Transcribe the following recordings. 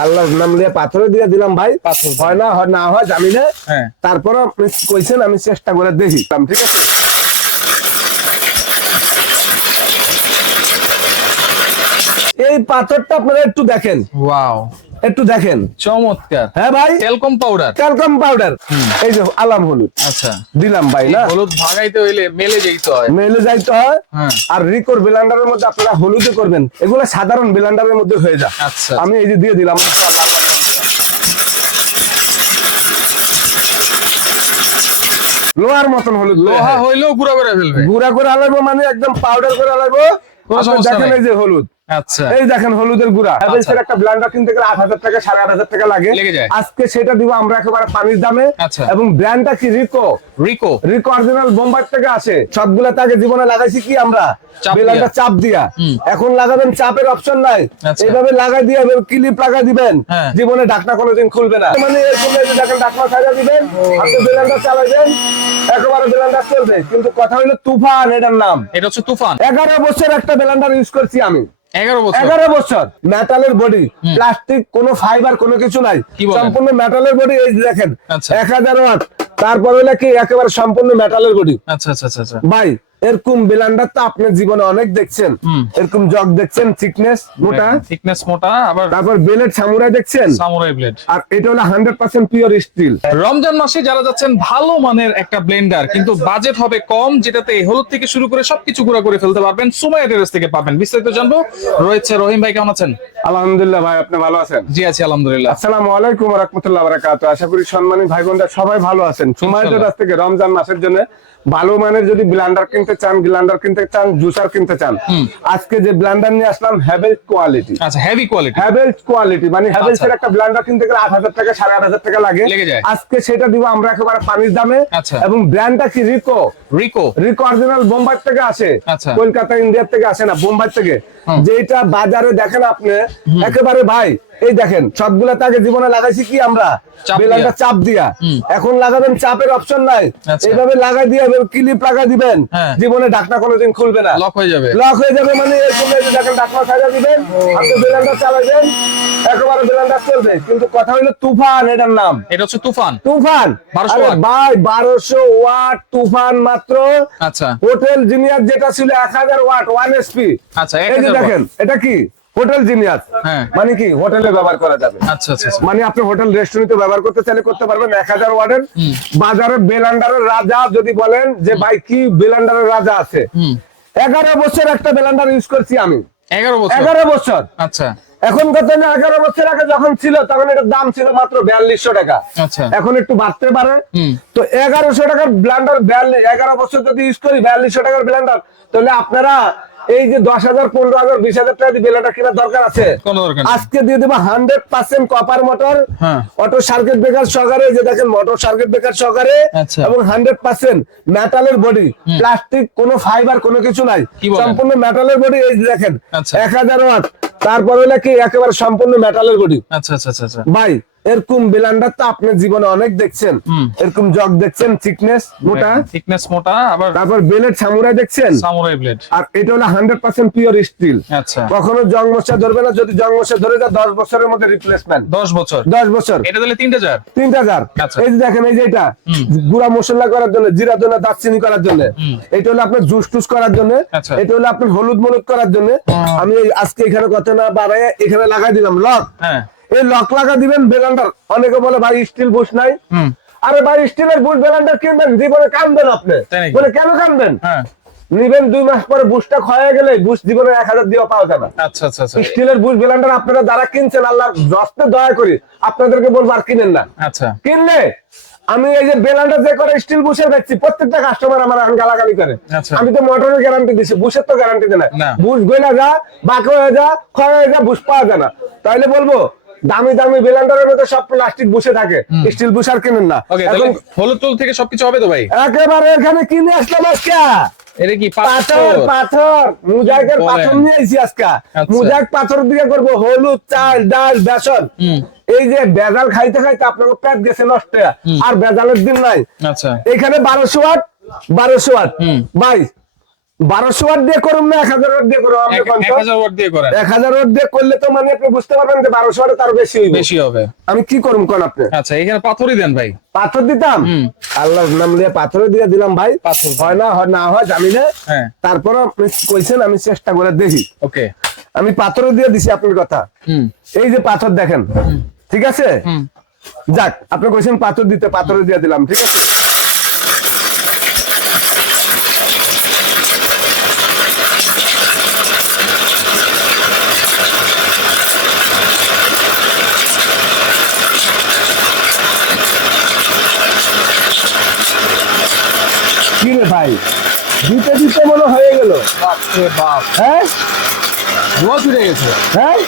আল্লাহর নাম নিয়ে পাথরে দিয়ে দিলাম ভাই, হয় না হয় না হয় জানি না। তারপর আপনি কইছেন আমি চেষ্টা করে দেখি, ঠিক আছে। এই পাথরটা আপনারা একটু দেখেন, ওয়াও, একটু দেখেন, চমৎকার। হ্যাঁ ভাই, ট্যালকম পাউডার, ট্যালকম পাউডার, এই যে আলাম হলুদ আচ্ছা দিলাম ভাই। না হলুদ ভাগাইতে হইলে মেলে যাইতে হয়, মেলে যাইতে হয়। আর রিকোর ব্লেন্ডারের মধ্যে আপনারা হলুদে করবেন, এগুলো সাধারণ ব্লেন্ডারের মধ্যে হয়ে যায়। আচ্ছা, আমি এই যে দিয়ে দিলাম, লোহার মতন হলুদ, লোহা হইলেও গুঁড়া করে ফেলবে, গুঁড়া করে আলাইবো, মানে একদম পাউডার করে আলাইবো। দেখেন এই যে হলুদ, আচ্ছা এই দেখেন হলুদের গুঁড়া। হ্যাভেলসের একটা ব্লেন্ডার কিনতে গেলে ৮,০০০ টাকা ৮,৫০০ টাকা লাগে। আজকে সেটা দিব আমরা একেবারে পানির দামে। এবং ব্র্যান্ডটা কি? রিকো। রিকো রিকো অরিজিনাল বোম্বাই থেকে আসে। সবগুলা তাকে জীবনে লাগাইছি কি আমরা, ব্লেন্ডার চাপ দিয়া। এখন লাগাবেন, চাপের অপশন নাই, এইভাবে লাগাই দিয়ে ক্লিপ লাগাই দিবেন, জীবনে ঢাকনা কোনোদিন খুলবে না। মানে এরকম দেখেন ঢাকনা ছাড়া দিবেন, আপনি ব্লেন্ডার চালাইবেন, একেবারে ব্লেন্ডার চলবে। কিন্তু কথা হলো তুফান, এটার নাম। এটা হচ্ছে তুফান। 11 বছর একটা ব্লেন্ডার ইউজ করছি আমি। 11 বছর। মেটালের বডি, প্লাস্টিক, কোনো ফাইবার, কোনো কিছু নাই, সম্পূর্ণ মেটালের বডি। এই দেখেন 1000 ওয়াট। তারপর হলো কি একেবারে সম্পূর্ণ মেটালের বডি। আচ্ছা আচ্ছা আচ্ছা ভাই, এরকম ব্লেন্ডার তো আপনি জীবনে অনেক দেখছেন। এরকম জগ দেখছেন, থিকনেস মোটা, আবার তারপর ব্লেড সামুরাই দেখছেন, সামুরাই ব্লেড। আর এটা হলো 100% পিওর স্টিল। রমজান মাসে যারা যাচ্ছেন ভালো মানের একটা ব্লেন্ডার, কিন্তু বাজেট হবে কম, যেটাতে হলুদ থেকে শুরু করে সবকিছু গুঁড়া করে ফেলতে পারবেন, সুমাইয়া টেরেস থেকে পাবেন। বিস্তারিত জানবো রয়েছে রহিম ভাই। কেমন আছেন? আলহামদুলিল্লাহ ভাই, আপনি ভালো আছেন? জি আছি আলহামদুলিল্লাহ। আসসালামু আলাইকুম ওয়া রাহমাতুল্লাহি ওয়া বারাকাতুহু। আশা করি সম্মানিত ভাই বোনরা সবাই ভালো আছেন। সুমাইয়া টেরেস থেকে রমজান মাসের জন্য ভালো মানের যদি ব্লেন্ডার কিনতে চান, গ্রাইন্ডার কিনতে চান, জুসার কিনতে চান, আজকে যে ব্লেন্ডার নিয়ে আসলাম হ্যাভেলস কোয়ালিটি। আচ্ছা, হেভি কোয়ালিটি। হ্যাভেলস কোয়ালিটি মানে হ্যাভেলসের একটা ব্লেন্ডার কিনতে গেলে ৮,০০০ টাকা ৮,৫০০ টাকা লাগে। আজকে সেটা দিব আমরা একেবারে পানির দামে। এবং ব্র্যান্ডটা কি? রিকো। রিকো অরিজিনাল বোম্বাই থেকে আসে, কলকাতা ইন্ডিয়া থেকে আসে না, বোম্বাই থেকে। যেটা বাজারে দেখেন আপনি একেবারে ভাই, এই দেখেন সবগুলা তাকে জীবনে লাগাইছি কি আমরা, ব্লেন্ডার চাপ দিয়া। এখন লাগাবেন, চাপের অপশন নাই, এইভাবে লাগাই দিয়ে ক্লিপ লাগাই দিবেন, জীবনে ঢাকনা কোনোদিন খুলবে না, লক হয়ে যাবে। মানে এরকম দেখেন ঢাকনা ছাড়া দিবেন, আপনি ব্লেন্ডার চালাবেন, একেবারে ব্লেন্ডার চলবে। কিন্তু কথা হলো তুফান, এটার নাম। এটা হচ্ছে তুফান। তুফান ভাই 1200 ওয়াট তুফান মাত্র। আচ্ছা, হোটেল জিনিয়াস যেটা ছিল 1000 ওয়াট 1 এসপি। আচ্ছা, এই যে দেখেন এটা কি হোটেল জিনিয়াস, মানে কি হোটেলে ব্যবহার করা যাবে। আচ্ছা আচ্ছা, মানে আপনি হোটেল রেস্টুরেন্টে ব্যবহার করতে চাইলে করতে পারবেন। 1000 ওয়াটের বাজারে ব্লেন্ডারের রাজা যদি বলেন যে ভাই কি ব্লেন্ডারের রাজা আছে, 11 বছর একটা ব্লেন্ডার ইউজ করছি আমি। 11 বছর। আচ্ছা, এখন কত না, 11 বছর আগে যখন ছিল তখন এটার দাম ছিল মাত্র 4200 টাকা। আচ্ছা, এখন একটু বাড়তে পারে। তো 1100 টাকার ব্লেন্ডার, 11 বছর যদি ইউজ করি 4200 টাকার ব্লেন্ডার, তাহলে আপনারা এই যে 10,000 15,000 20,000 টাকা দিয়ে ব্লেন্ডার কেনার দরকার আছে? আজকে দিয়ে দেবো 100% copper motor, auto circuit breaker সহকারে। যে দেখেন মোটর সার্কিট ব্রেকার সহকারে, এবং 100% মেটালের বডি, প্লাস্টিক, কোনো ফাইবার, কোনো কিছু নাই, সম্পূর্ণ মেটালের বডি। এই যে দেখেন 1000 ওয়াট। তারপর হলো কি একেবারে সম্পূর্ণ মেটালের বডি। আচ্ছা আচ্ছা আচ্ছা ভাই, এরকম ব্লেন্ডার তো আপনি জীবনে অনেক দেখছেন। এরকম জগ দেখছেন, থিকনেস মোটা, আবার তারপর ব্লেড সামুরাই দেখছেন, সামুরাই ব্লেড। আর এটা হলো 100% পিওর স্টিল। আচ্ছা, কখনো জং মশা ধরবে না। যদি জং মশা ধরে যায় 10 বছরের মধ্যে রিপ্লেসমেন্ট। 10 বছর। এটা দিলে 3000। এই যে দেখেন, এই যে এটা গুঁড়া মশলা করার জন্য, জিরা ধনিয়া দারচিনি করার জন্য। এটা হলো আপনার জুস টুস করার জন্য। এটা হলো আপনার হলুদ মলুদ করার জন্য। আমি আজকে এখানে কত না বাড়ায় এখানে লাগাই দিলাম লক। এই লক লাগা দিবেন ব্লেন্ডার। অনেকে বলে ভাই স্টিল বুশ নাই। আরে ভাই, স্টিলের বুশ ব্লেন্ডার কিনবেন, জীবনে কানবেন আপনি। বলে কেন কানবেন? নিবেন 2 মাস পরে বুশটা ক্ষয়ে গেলে বুশ জীবনে 1000 দিয়ে পাওয়া যাবে। আচ্ছা আচ্ছা, স্টিলের বুশ ব্লেন্ডার আপনারা যারা কিনছেন, আল্লাহর দস্তে দয়া করি আপনাদেরকে বলবো আর কিনেন না। আচ্ছা, কিনলে আমি এই যে ব্লেন্ডার যে করে স্টিল বুশের দেখছি, প্রত্যেকটা কাস্টমার আমার গালাগালি করে। আমি তো মোটরের গ্যারান্টি দিছি, বুশের তো গ্যারান্টি দেয় না। বুশ গইলা যা, বাঁকা হয়ে যা, ক্ষয় হয়ে যা, বুশ পাওয়া যায় না। তাইলে বলবো দামি দামি ব্লেন্ডারের মধ্যে সব প্লাস্টিক বসে থাকে, স্টিল বুশ আর কিনেন না। এখন হলুদ টুল থেকে সবকিছু হবে তো ভাই? একেবারে এখানে কিনে আসলাম আজকে। এটা কি পাথর মুজাহিদের পাথর নিয়ে আইছি আজকে। মুজাহিদ পাথর দিয়ে করবো হলুদ, চাল, ডাল, বেসন। এই যে বেজাল খাইতে খাইতে আপনার পেট গেছে নষ্ট, আর বেজালের দিন নাই। আচ্ছা, এখানে 1200 ওয়াট ভাই 1200 ওয়াট দিয়ে করুন না 1000 ওয়াট দিয়ে করুন? 1000 ওয়াট দিয়ে করেন। 1000 ওয়াট দিয়ে করলে তো মানে আপনি বুঝতে পারবেন যে 1200 ওয়াটে তার বেশি হবে। আমি কি করুম কোন আপনি? আচ্ছা এখানে পাথরই দেন ভাই। পাথর দিতাম? আল্লাহর নাম নিয়ে পাথর দিয়ে দিলাম ভাই। পাথর হয় না হয় জানি না। তারপর আপনি কইছেন, আমি চেষ্টা করে দেখি। ওকে, আমি পাথর দিয়ে দিছি আপনার কথা। এই যে পাথর দেখেন, ঠিক আছে? যাক, আপনি কইছেন পাথর দিতে, পাথর দিয়ে দিলাম, ঠিক আছে? কি রে ভাই, দিতে দিতে মনে হয়ে গেল। বাপরে বাপ, হ্যাঁ ধোয়া ছুটে গেছে। হ্যাঁ,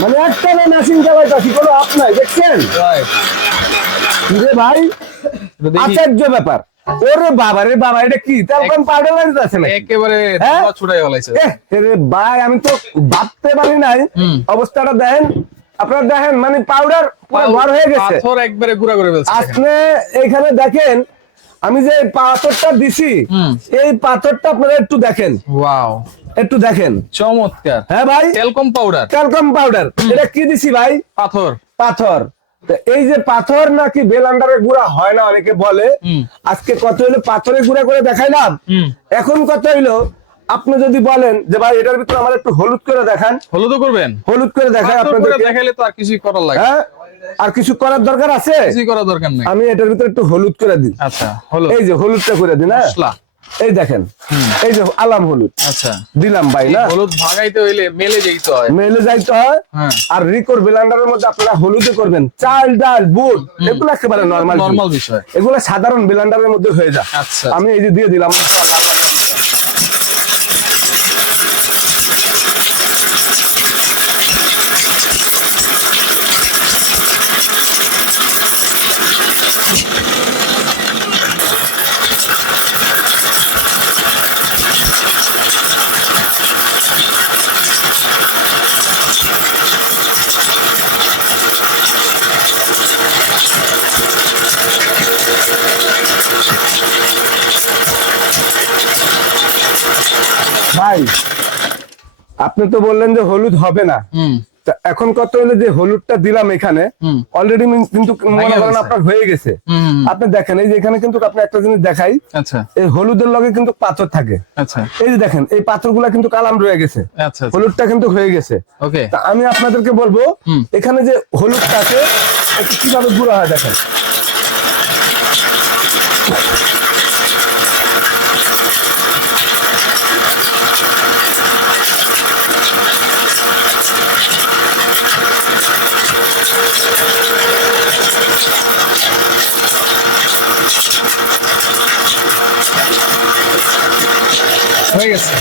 মানে একটা না মেশিন চালাইতাছি, কোনো আপ নাই, দেখছেন? কি রে ভাই, আশ্চর্য ব্যাপার। ওরে বাবা রে বাবা, এটা কি তেলকম পাউডার লাগতেছে না? একেবারে ধোয়া ছুটাই ফেলাইছে। রে ভাই, আমি তো ভাবতে পারি নাই অবস্থাটা। দেখেন, আপনারা দেখেন, মানে পাউডার পুরো ভর হয়ে গেছে, পাথর একবারে গুঁড়া করে ফেলছে। আপনি এখানে দেখেন, আমি যে পাথরটা দিছি, এই পাথরটা আপনারা একটু দেখেন। ওয়াও, একটু দেখেন, চমৎকার। হ্যাঁ ভাই, তেলকম পাউডার। Talcum powder. এটা কি দিছি ভাই? পাথর। পাথর। এই যে পাথর নাকি বেলান্ডারের গুঁড়া হয় না অনেকে বলে, আজকে কত হইলো পাথরের গুঁড়া করে দেখাইলাম। এখন কত হইলো, আপনি যদি বলেন যে ভাই এটার ভিতরে আমার একটু হলুদ করে দেখান, হলুদও করবেন? হলুদ করে দেখাই আপনাদের। দেখাইলে তো আর কিছুই করার লাগে। হ্যাঁ, আর কিছু করার দরকার আছে? কিছুই করার দরকার নেই। আমি এটার ভিতরে একটু হলুদ করে দিই। আচ্ছা, হলুদ। এই যে হলুদটা করে দিন। হ্যাঁ, এই দেখেন, এই যে আলাম হলুদ। আচ্ছা, দিলাম ভাই। না, হলুদ ভাগাইতে হইলে মেলে যাইতে হয়। মেলে যাইতে হয়। আর রিকোর ব্লেন্ডারের মধ্যে আপনারা হলুদে করবেন। চাল ডাল বুট এগুলো একেবারে নরমাল বিষয়, এগুলো সাধারণ ব্লেন্ডারের মধ্যে হয়ে যায়। আচ্ছা, আমি এই যে দিয়ে দিলাম। ভাই, আপনি তো বললেন যে হলুদ হবে না। এখন কত হলো যে হলুদটা দিলাম এখানে, অলরেডি কিন্তু মনে করেন আপনার হয়ে গেছে। আপনি দেখেন, এই যে এখানে কিন্তু আপনি একটা জিনিস দেখাই। আচ্ছা, এই হলুদের লগে কিন্তু পাথর থাকে। আচ্ছা, এই যে দেখেন, এই পাথরগুলা কিন্তু কালাম রয়ে গেছে। আচ্ছা, হলুদটা কিন্তু হয়ে গেছে। ওকে, তা আমি আপনাদেরকে বলবো, এখানে যে হলুদটা আছে একটু কিভাবে গুঁড়া হয় দেখেন। হয়ে গেছে।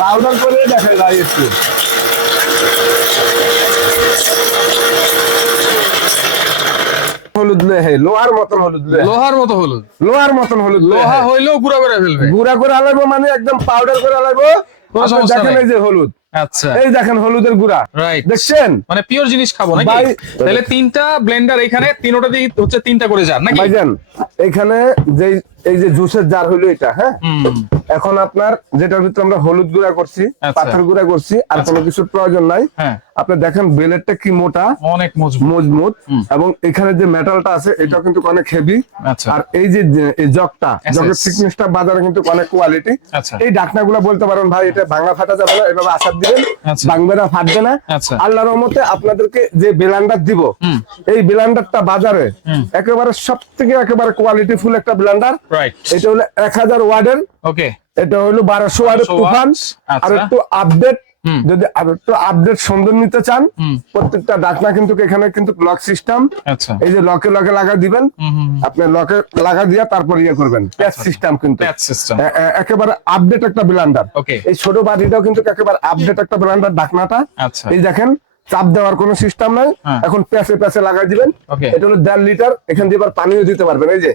পাউডার করে দেখাই ভাই একটু। হলুদ লোহার মতন হলুদ, লোহার মতো হলুদ, লোহার মতন হলুদ। লোহা হইলেও গুঁড়া করে ফেলবে। গুঁড়া করে আলাইবো, মানে একদম পাউডার করে আলাইবো। দেখেন এই যে হলুদ। আচ্ছা, এই দেখেন হলুদের গুঁড়া, দেখছেন? মানে পিওর জিনিস খাবো নাকি? তাহলে তিনটা ব্লেন্ডার এখানে, তিনটা দিয়ে হচ্ছে তিনটা করে জার নাকি ভাইজান? এখানে যে এই যে জুসের জার হইলো এটা। হ্যাঁ, এখন আপনার যেটার ভিতরে আমরা হলুদ গুঁড়া করছি, পাথর গুঁড়া করছি, আর কোনো কিছুর প্রয়োজন নাই। আপনি দেখেন বেলেটটা কি মোটা, অনেক মজবুত, এবং এখানে যে মেটালটা আছে এটাও কিন্তু অনেক হেভি। আর এই যে জগটা, জগের থিকনেসটা বাজারে কিন্তু অনেক কোয়ালিটি। এই ঢাকনাগুলো বলতে পারেন ভাই এটা ভাঙা ফাটা যাবে না, এভাবে আসার দিবেন, ভাঙবে না, ফাটবে না। আল্লাহর রহমতে আপনাদেরকে যে ব্লেন্ডার দিব, এই ব্লেন্ডারটা বাজারে একেবারে সবথেকে একেবারে কোয়ালিটি ফুল একটা ব্লেন্ডার। এটা হলো 1000 ওয়াটের। ওকে, এটা হলো 1200 ওয়াটের তুফান। আর একটু আপডেট, যদি একটু আপডেট সুন্দর নিতে চান, প্রত্যেকটা ঢাকনা কিন্তু এখানে কিন্তু লক সিস্টেম। এই যে লকে লকে লাগা দিবেন, আপনি লকে লাগা দিয়া তারপর ইয়ে করবেন। প্যাচ সিস্টেম কিন্তু একেবারে আপডেট একটা ব্লেন্ডার। এই ছোট বাটিটাও কিন্তু একেবারে আপডেট একটা ব্লেন্ডার ঢাকনাটা। এই দেখেন, চাপ দেওয়ার কোনো সিস্টেম নাই, এখন প্যাচে প্যাচে লাগাই দিবেন। এটা হলো 1.5 লিটার, এখান দিয়ে আবার পানিও দিতে পারবেন। এই যে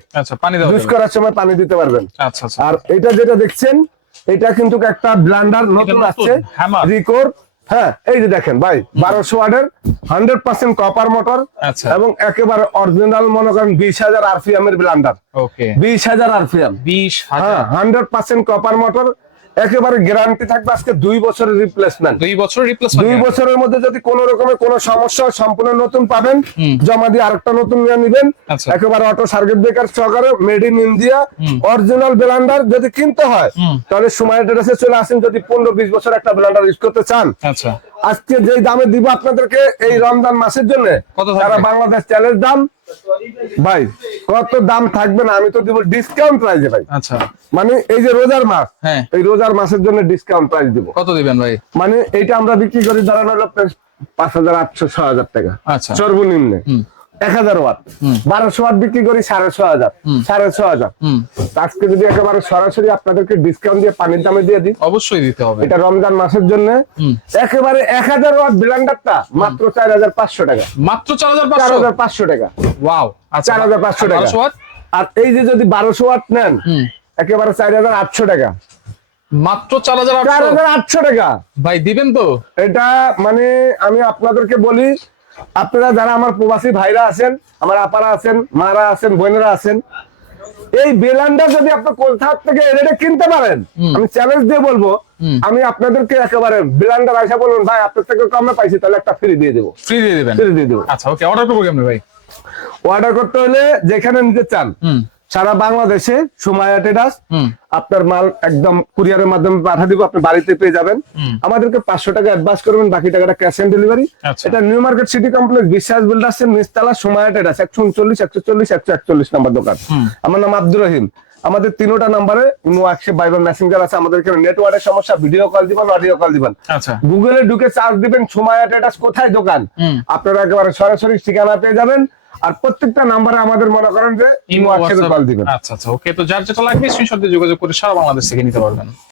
জুস করার সময় পানি দিতে পারবেন। আর এটা যেটা দেখছেন, এটা কিন্তু একটা ব্লেন্ডার নতুন আসছে, রিকোর হ্যাঁ এই যে দেখেন ভাই 1200 ওয়াটের 100% কপার মোটর আচ্ছা এবং একেবারে অরিজিনাল মনে করেন 20,000 আরপিএম এর ব্লেন্ডার। ওকে 20,000 আরপিএম, 20,000 100% কপার মোটর, একেবারে গ্যারান্টি থাকবে আজকে 2 বছরের রিপ্লেসমেন্ট। 2 বছর রিপ্লেসমেন্ট, 2 বছরের মধ্যে যদি কোনো রকমের কোনো সমস্যা হয় সম্পূর্ণ নতুন পাবেন, জমা দিয়ে আরেকটা নতুন নিয়ে নেবেন। আচ্ছা। একেবারে অটো সার্কিট ব্রেকার সহকারে made in India original Blender যদি কিনতে হয় তাহলে সময় ট্রেডার্সে চলে আসেন। যদি 15-20 বছর একটা ব্লেন্ডার ইউজ করতে চান, আচ্ছা আজকে যেই দামে দিব আপনাদেরকে এই রমজান মাসের জন্য, কত থাকবে? সারা বাংলাদেশ চ্যালেঞ্জ দাম ভাই, কত দাম থাকবে না, আমি তো দিব ডিসকাউন্ট প্রাইসে ভাই। আচ্ছা মানে এই যে রোজার মাস, হ্যাঁ এই রোজার মাসের জন্য ডিসকাউন্ট প্রাইস দিব। কত দিবেন ভাই? মানে এইটা আমরা বিক্রি করি দাঁড়ানো হলো 5,800-6,000 টাকা আচ্ছা সর্বনিম্নে। 1000 ওয়াট 1200 ওয়াট বিক্রি করি 6,500 6,500। আজকে যদি একেবারে সরাসরি আপনাদেরকে ডিসকাউন্ট দিয়ে পানির দামে দিয়ে দিই, অবশ্যই দিতে হবে। এটা রমজান মাসের জন্য একেবারে 1000 ওয়াট ব্লেন্ডারটা মাত্র 4,500 টাকা, মাত্র 4,500 4,500 টাকা। ওয়াও আচ্ছা 4,500 টাকা। 1200 ওয়াট আর এই যে যদি 1200 ওয়াট নেন একেবারে 4,800 টাকা, মাত্র 4,800 4,800 টাকা ভাই দিবেন তো? এটা মানে আমি আপনাদেরকে বলি, আপনারা যারা আমার প্রবাসী ভাইরা আছেন, আমার আপারা আছেন, মারা আছেন, বোনেরা আছেন, এই ব্লেন্ডার যদি আপনি কোথা থেকে রেটে কিনতে পারেন, আমি চ্যালেঞ্জ দিয়ে বলবো, আমি আপনাদেরকে একেবারে ব্লেন্ডার আইসা বলুন ভাই আপনার থেকে কমে পাইছি, তাহলে একটা ফ্রি দিয়ে দেবো। ফ্রি দিয়ে দিবেন? ফ্রি দিয়ে দেবো। আচ্ছা ওকে, অর্ডার করবো কেমনে ভাই? অর্ডার করতে হলে যেখানে নিতে চান সারা বাংলাদেশে সুমাইয়া ট্রেডার্স আপনার মাল একদম কুরিয়ারের মাধ্যমে পাঠিয়ে দিব, আপনি বাড়িতে পেয়ে যাবেন। আমাদেরকে 500 টাকা অ্যাডভান্স করবেন, বাকি টাকাটা ক্যাশ অন ডেলিভারি। এটা নিউ মার্কেট সিটি কমপ্লেক্স বিশ্বাস বিল্ডার্স এর নিচতলা সুমাইয়া ট্রেডার্স 139 নম্বর দোকান। আমার নাম আব্দুর রহিম। আমাদের তিনটা নম্বরে হোয়াটসঅ্যাপ ভাইবার মেসেঞ্জার আছে। আমাদের এখানে নেটওয়ার্কের সমস্যা, ভিডিও কল দিবেন, অডিও কল দিবেন। আচ্ছা গুগলে ঢুকে সার্চ দিবেন সুমাইয়া ট্রেডার্স কোথায় দোকান, আপনারা একেবারে সরাসরি ঠিকানা পেয়ে যাবেন। আর প্রত্যেকটা নাম্বারে আমাদের মনে করেন যে হোয়াটসঅ্যাপে কল দিবেন। আচ্ছা আচ্ছা ওকে, তো যার যেটা লাগবে স্ক্রিনশট দিয়ে যোগাযোগ করে সারা বাংলাদেশ থেকে নিতে পারবেন।